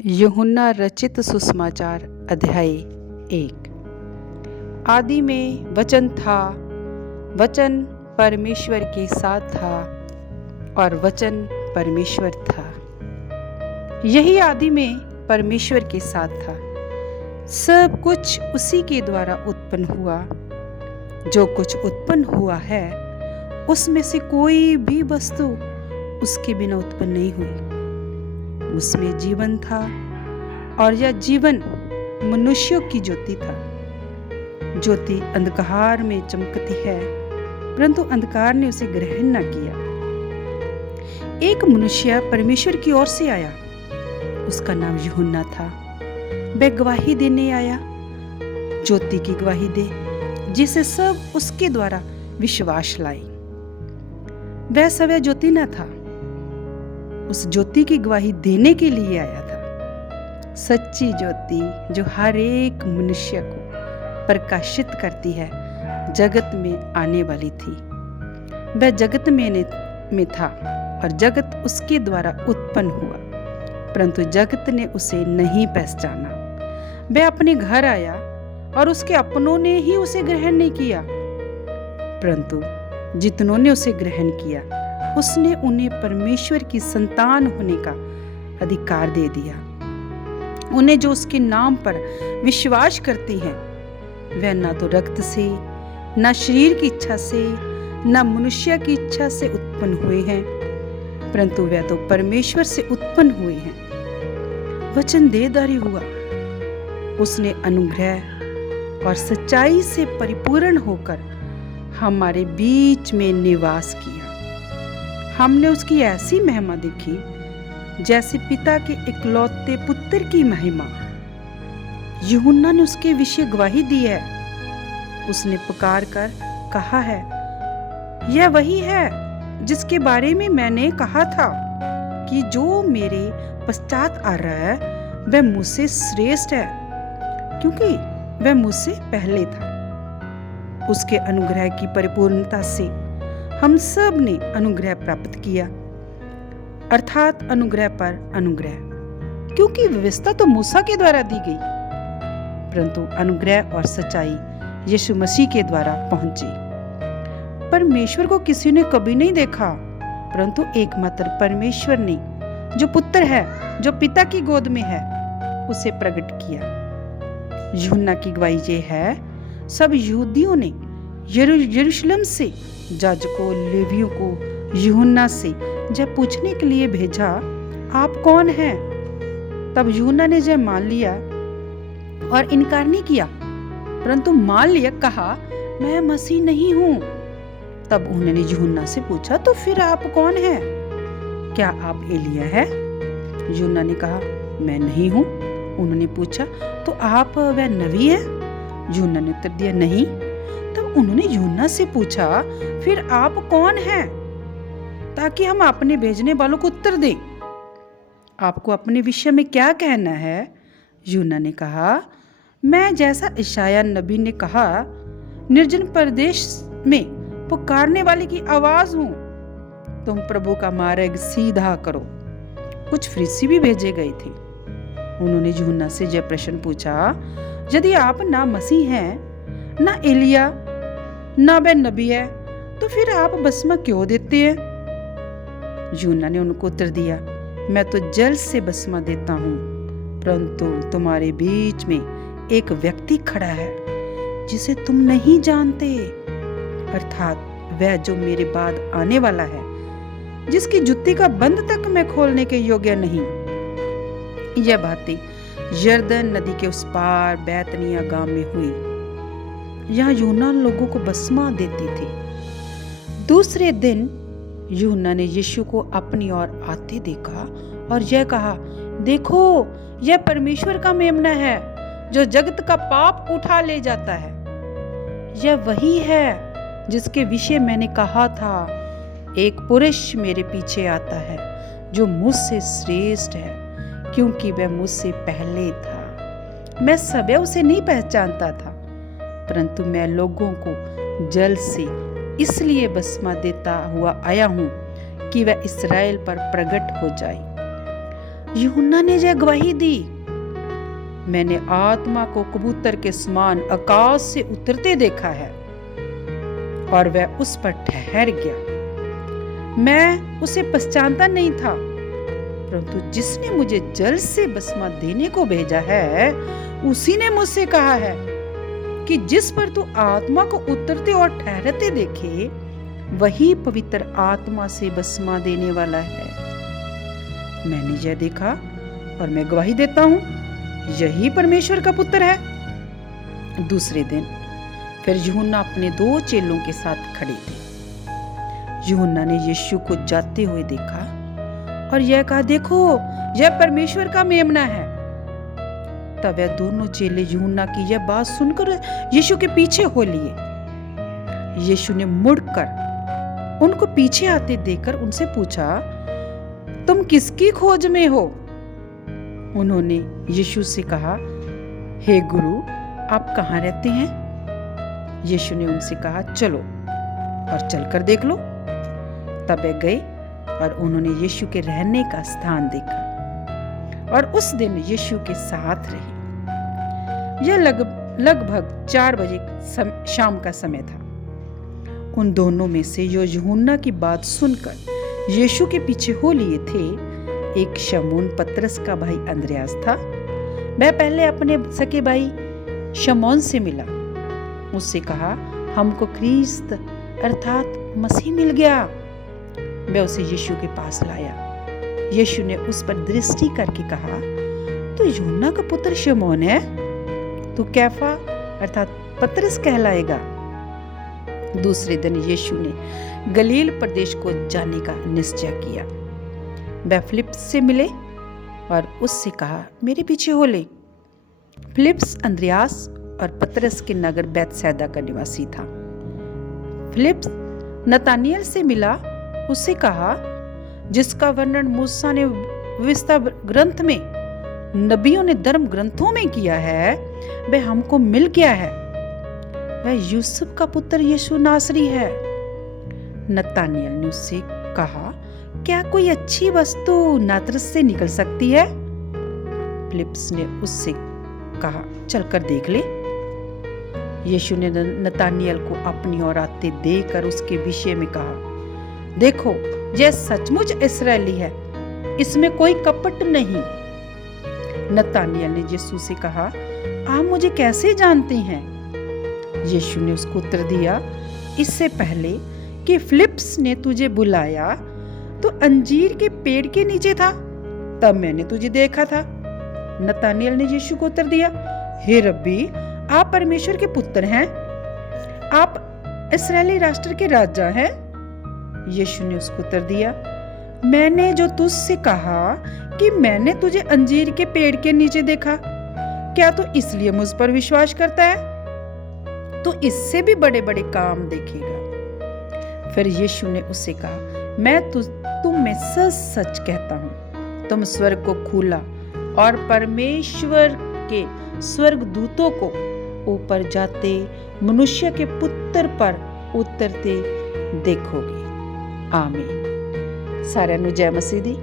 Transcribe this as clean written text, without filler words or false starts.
यूहन्ना रचित सुसमाचार अध्याय 1। आदि में वचन था, वचन परमेश्वर के साथ था और वचन परमेश्वर था। यही आदि में परमेश्वर के साथ था। सब कुछ उसी के द्वारा उत्पन्न हुआ। जो कुछ उत्पन्न हुआ है उसमें से कोई भी वस्तु उसके बिना उत्पन्न नहीं हुई। उसमें जीवन था और यह जीवन मनुष्यों की ज्योति था। ज्योति अंधकार में चमकती है, परंतु अंधकार ने उसे ग्रहण न किया। एक मनुष्य परमेश्वर की ओर से आया, उसका नाम यूहन्ना था। वह गवाही देने आया, ज्योति की गवाही दे, जिसे सब उसके द्वारा विश्वास लाई। वह सवय ज्योति न था, उस ज्योति की गवाही देने के लिए आया था। सच्ची ज्योति जो हर एक मनुष्य को प्रकाशित करती है, जगत में आने वाली थी। वह जगत में था और जगत उसके द्वारा उत्पन्न हुआ, परंतु जगत ने उसे नहीं पहचाना। वह अपने घर आया और उसके अपनों ने ही उसे ग्रहण नहीं किया, परंतु जितनों ने उसे ग्रहण किया उसने उन्हें परमेश्वर की संतान होने का अधिकार दे दिया। उन्हें जो उसके नाम पर विश्वास करती हैं, वह न तो रक्त से, न शरीर की इच्छा से, न मनुष्य की इच्छा से उत्पन्न हुए हैं, परंतु वह तो परमेश्वर से उत्पन्न हुए हैं। वचन देहधारी हुआ, उसने अनुग्रह और सच्चाई से परिपूर्ण होकर हमारे बीच में निवास किया। हमने उसकी ऐसी महिमा देखी जैसे पिता के इकलौते पुत्र की महिमा। यूहन्ना ने उसके विषय गवाही दी है। उसने पुकार कर कहा है, यह वही है जिसके बारे में मैंने कहा था कि जो मेरे पश्चात आ रहा है वह मुझसे श्रेष्ठ है, क्योंकि वह मुझसे पहले था। उसके अनुग्रह की परिपूर्णता से हम सब ने अनुग्रह प्राप्त किया, अर्थात अनुग्रह पर अनुग्रह, क्योंकि व्यवस्था तो मूसा के द्वारा दी गई, परंतु अनुग्रह और सच्चाई यीशु मसीह के द्वारा पहुंची। परमेश्वर को किसी ने कभी नहीं देखा, परंतु एकमात्र परमेश्वर ने, जो पुत्र है, जो पिता की गोद में है, उसे प्रकट किया। यूहन्ना की गवाही ये है, सब यहूदियों ने यरूशलेम से याजकों लेवियों को यूहन्ना से जब पूछने के लिए भेजा, आप कौन हैं? तब यूहन्ना ने जब मान लिया और इनकार नहीं किया, परंतु मान लिया, कहा, मैं मसीह नहीं हूं। तब उन्होंने यूहन्ना से पूछा, तो फिर आप कौन हैं? क्या आप एलिया है? यूहन्ना ने कहा, मैं नहीं हूं। उन्होंने पूछा, तो आप वह नबी है? यूहन्ना ने उत्तर दिया, नहीं। तब उन्होंने यूहन्ना से पूछा, फिर आप कौन हैं, ताकि हम अपने भेजने वालों को उत्तर दें। आपको अपने विषय में क्या कहना है? यूहन्ना ने कहा, मैं जैसा यशायाह नबी ने कहा, निर्जन प्रदेश में पुकारने वाले की आवाज हूं, तुम प्रभु का मार्ग सीधा करो। कुछ फरीसी भी भेजे गए थे। उन्होंने यूहन्ना से यह प्रश्न पूछा, यदि आप ना मसीह हैं, ना एलिया, ना वह नबी है, तो फिर आप बपतिस्मा क्यों देते हैं? यूहन्ना ने उनको उत्तर दिया, मैं तो जल से बपतिस्मा देता हूं, परंतु तुम्हारे बीच में एक व्यक्ति खड़ा है जिसे तुम नहीं जानते, अर्थात वह जो मेरे बाद आने वाला है, जिसकी जुत्ती का बंद तक मैं खोलने के योग्य नहीं। यह बातें यरदन नदी के उस पार बैतनिय्याह गांव में हुई। यहाँ यूहन्ना लोगों को बपतिस्मा देते थे। दूसरे दिन यूहन्ना ने यीशु को अपनी ओर आते देखा और यह कहा, देखो, यह परमेश्वर का मेमना है जो जगत का पाप उठा ले जाता है। यह वही है जिसके विषय मैंने कहा था, एक पुरुष मेरे पीछे आता है जो मुझसे श्रेष्ठ है, क्योंकि वह मुझसे पहले था। मैं सवय उसे नहीं पहचानता था, परंतु मैं लोगों को जल से इसलिए बपतिस्मा देता हुआ आया हूं कि वह इस्राएल पर प्रकट हो जाए। यूहन्ना ने यह गवाही दी, मैंने आत्मा को कबूतर के समान आकाश से उतरते देखा है और वह उस पर ठहर गया। मैं उसे पहचानता नहीं था, परंतु जिसने मुझे जल से बपतिस्मा देने को भेजा है उसी ने मुझसे कहा है कि जिस पर तू आत्मा को उतरते और ठहरते देखे वही पवित्र आत्मा से बपतिस्मा देने वाला है। मैंने यह देखा और मैं गवाही देता हूं, यही परमेश्वर का पुत्र है। दूसरे दिन फिर यूहन्ना अपने 2 चेलों के साथ खड़े थे। यूहन्ना ने यीशु को जाते हुए देखा और यह कहा, देखो यह परमेश्वर का मेमना है। तब वह दोनों चेले यूहन्ना की यह बात सुनकर यीशु के पीछे हो लिए। यीशु ने मुड़कर उनको पीछे आते देखकर उनसे पूछा, तुम किसकी खोज में हो? उन्होंने यीशु से कहा, हे गुरु, आप कहाँ रहते हैं? यीशु ने उनसे कहा, चलो और चलकर देख लो। तब वे गए और उन्होंने यीशु के रहने का स्थान देखा और उस दिन यीशु के साथ रहे। यह लगभग 4 बजे शाम का समय था। उन दोनों में से जो यूहन्ना की बात सुनकर यीशु के पीछे हो लिए थे, एक शमौन पतरस का भाई अंद्रयास था। वह पहले अपने सके भाई शमौन से मिला, उससे कहा, हमको ख्रीस्त अर्थात मसीह मिल गया। वह उसे यीशु के पास लाया। यीशु ने उस पर दृष्टि करके कहा, तो यूहन्ना का पुत्र शमौन है, तू कैफा अर्थात पतरस कहलाएगा। दूसरे दिन यीशु ने गलील प्रदेश को जाने का निश्चय किया। वह फिलिप्स से मिले और उससे कहा, मेरे पीछे हो ले। फिलिप्स अंद्रयास और पतरस के नगर बैतसैदा का निवासी था। फिलिप्स नतानियल से मिला, उससे कहा, जिसका वर्णन मूसा ने व्यवस्था ग्रंथ में, नबियों ने धर्म ग्रंथों में किया है, वह हमको मिल गया है। वह यूसुफ का पुत्र यीशु नासरी है। नतानियल ने उससे कहा, क्या कोई अच्छी वस्तु नासरत से निकल सकती है? फिलिप्स ने उससे कहा, चलकर देख ले। यीशु ने नतानियल को अपनी ओर आते देखकर उसके विषय में कहा, देखो यह सचमुच इस्राएली है, इसमें कोई कपट नहीं। नतानियल ने यीशु से कहा, आप मुझे कैसे जानते हैं? यीशु ने उसको उत्तर दिया, इससे पहले कि फिलिप्स ने तुझे बुलाया तो अंजीर के पेड़ के नीचे था, तब मैंने तुझे देखा था। नतानियल ने यीशु को उत्तर दिया, हे रब्बी, आप परमेश्वर के पुत्र हैं, आप इस्राएली राष्ट्र के राजा हैं। यीशु ने उसको उत्तर दिया, मैंने जो तुझसे कहा कि मैंने तुझे अंजीर के पेड़ के नीचे देखा, क्या तू इसलिए मुझ पर विश्वास करता है? तो इससे भी बड़े बड़े काम देखेगा। फिर यीशु ने उससे कहा, मैं तुम में सच सच कहता हूं, तुम स्वर्ग को खुला और परमेश्वर के स्वर्गदूतों को ऊपर जाते, मनुष्य के पुत्र पर उतरते देखोगे। आमीन। साਰਿਆਂ ਨੂੰ जय मसीह दी।